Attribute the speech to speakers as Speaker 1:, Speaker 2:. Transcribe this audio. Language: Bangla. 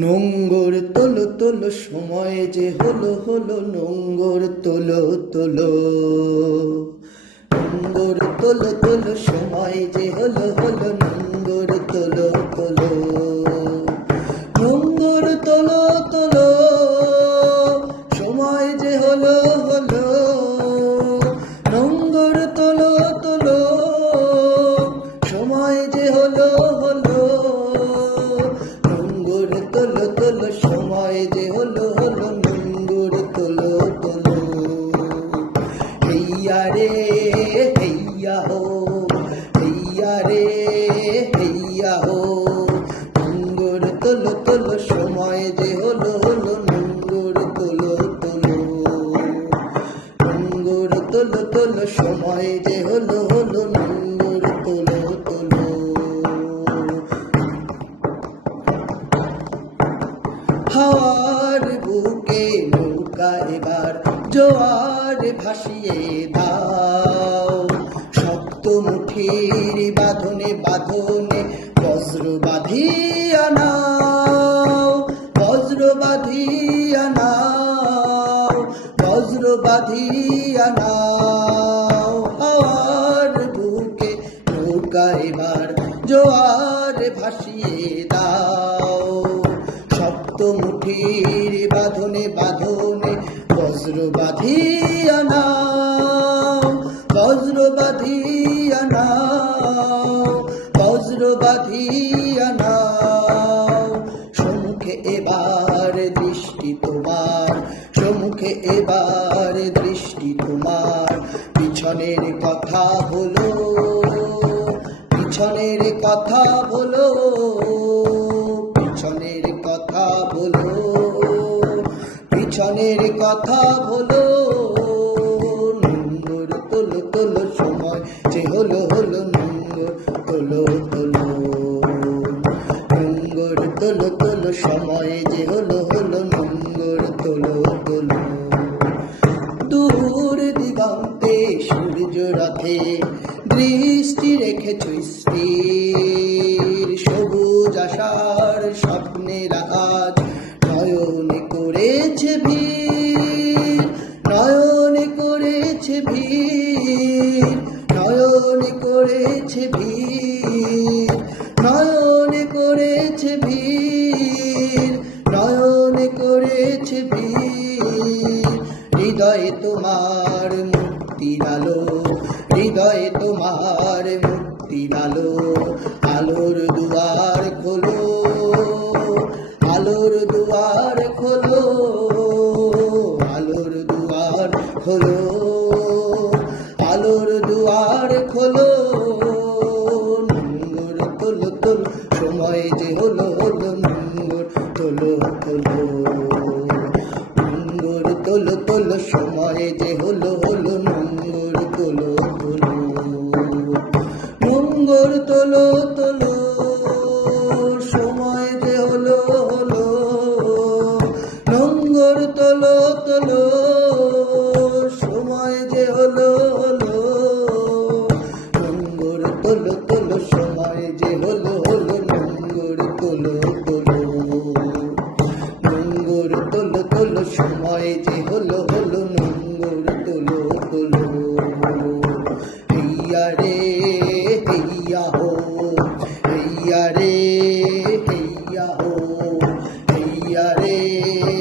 Speaker 1: নোঙ্গর তোলো তোলো, সময় যে হলো হলো, নোঙ্গর তোলো তোলো। নোঙ্গর তোলো তোলো, সময় যে হলো হলো হলো হলো নোঙ্গর তোলো তোলো। হেইয়া রে হেইয়া রে। এবার জোয়ার ভাসিয়ে দাও। শক্ত মুঠির বাঁধনে বাঁধনে বজ্র বাঁধিয়া নাও, বজ্র বাঁধিয়া নাও, বজ্র বাঁধিয়া নাও। হাওয়ার বুকে নৌকা এবার জোয়ার ভাসিয়ে দাও। শক্ত মুঠির বাঁধনে বাঁধনে বজ্র বাঁধিয়া নাও বজ্র বাঁধিয়া নাও বজ্র বাঁধিয়া নাও সম্মুখে এবার দৃষ্টি তোমার, সম্মুখে এবার দৃষ্টি তোমার। পিছনের কথা বলো পিছনের কথা বলো পিছনের কথা বলো নোংর তোলো তোলো সময়, যে হলো হলো নোংর তোলো তোলো। নোংর তোলো তোলো সময়, যে হলো হলো নোংর তোলো তোলো। দূর দিগন্তে সূর্য রথে দৃষ্টি রেখেছ স্থির সবুজ আশার স্বপ্নের আজ নয়নে করেছে ভিড়, নয়নে করেছে ভিড়, নয়নে করেছে ভিড়, নয়নে করেছে ভিড়, নয়নে করেছে ভিড়। হৃদয়ে তোমার মুক্তির আলো হৃদয়ে তোমার মুক্তির আলো আলোর দুয়ার খোলো, আলোর দুয়ার খোলো নোংর তোলো তোল সময় যে হলো হলো নোংর তোলো তোলো নোংর তোলো তোলো, সময় যে হলো হলো সময় যে হলো হলো নোংর তোলো তোলো হেইয়া রে, হেইয়া হো, হেইয়া রে, হেইয়া হো, হেইয়া রে।